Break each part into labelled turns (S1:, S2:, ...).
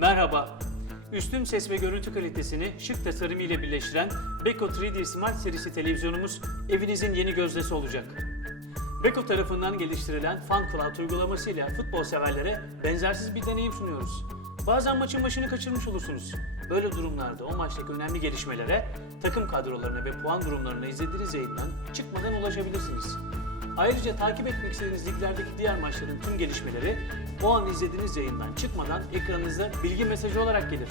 S1: Merhaba. Üstün ses ve görüntü kalitesini şık tasarımı ile birleştiren Beko 3D Smart serisi televizyonumuz evinizin yeni gözdesi olacak. Beko tarafından geliştirilen Fan Cloud uygulamasıyla futbol severlere benzersiz bir deneyim sunuyoruz. Bazen maçın başını kaçırmış olursunuz. Böyle durumlarda o maçtaki önemli gelişmelere, takım kadrolarına ve puan durumlarına izlediğiniz yayından çıkmadan ulaşabilirsiniz. Ayrıca takip etmek istediğiniz liglerdeki diğer maçların tüm gelişmeleri o an izlediğiniz yayından çıkmadan ekranınıza bilgi mesajı olarak gelir.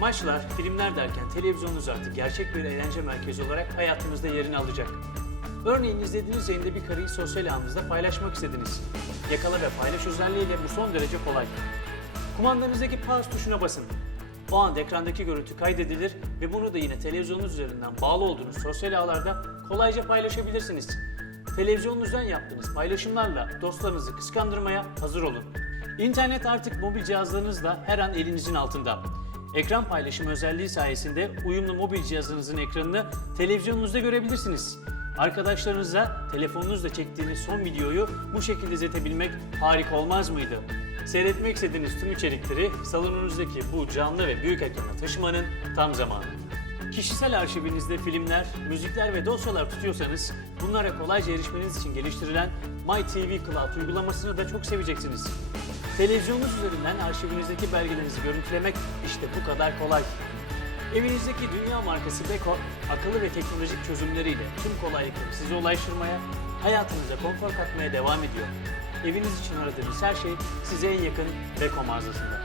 S1: Maçlar, filmler derken televizyonunuz artık gerçek bir eğlence merkezi olarak hayatınızda yerini alacak. Örneğin izlediğiniz yayında bir kareyi sosyal ağınızda paylaşmak istediniz. Yakala ve paylaş özelliğiyle bu son derece kolay. Kumandanızdaki pause tuşuna basın. O anda ekrandaki görüntü kaydedilir ve bunu da yine televizyonunuz üzerinden bağlı olduğunuz sosyal ağlarda kolayca paylaşabilirsiniz. Televizyonunuzdan yaptığınız paylaşımlarla dostlarınızı kıskandırmaya hazır olun. İnternet artık mobil cihazlarınızla her an elinizin altında. Ekran paylaşım özelliği sayesinde uyumlu mobil cihazınızın ekranını televizyonunuzda görebilirsiniz. Arkadaşlarınıza telefonunuzla çektiğiniz son videoyu bu şekilde izletebilmek harika olmaz mıydı? Seyretmek istediğiniz tüm içerikleri salonunuzdaki bu canlı ve büyük ekrana taşımanın tam zamanı. Kişisel arşivinizde filmler, müzikler ve dosyalar tutuyorsanız bunlara kolayca erişmeniz için geliştirilen My TV Cloud uygulamasını da çok seveceksiniz. Televizyonunuz üzerinden arşivinizdeki belgelerinizi görüntülemek işte bu kadar kolay. Evinizdeki dünya markası Beko, akıllı ve teknolojik çözümleriyle tüm kolaylıkları size ulaştırmaya, hayatınıza konfor katmaya devam ediyor. Eviniz için aradığınız her şey size en yakın Beko mağazasında.